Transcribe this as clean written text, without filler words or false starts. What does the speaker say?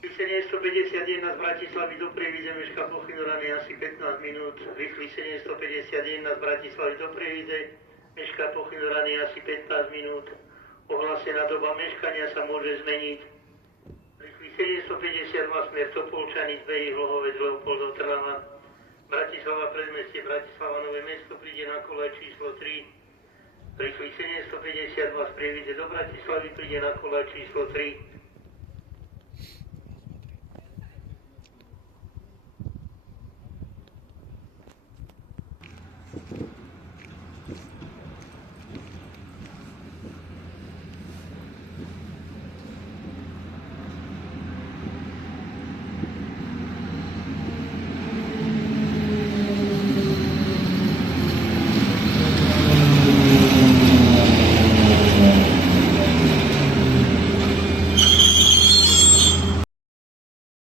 751 z Bratislavy do Prievidze, meška Pochynoraný asi 15 minút. Rýchly 751 z Bratislavy do Prievidze, meška Pochynoraný asi 15 minút. Ohlásená doba meškania sa môže zmeniť. Rýchly 752 smer Topolčany, Zbehy, Hlohovec, Leopoldov, Trnava. Bratislava, predmestie Bratislava, Nové mesto, príde na kole číslo 3. Rýchly 752 z Prievidze do Bratislavy, príde na kole číslo 3.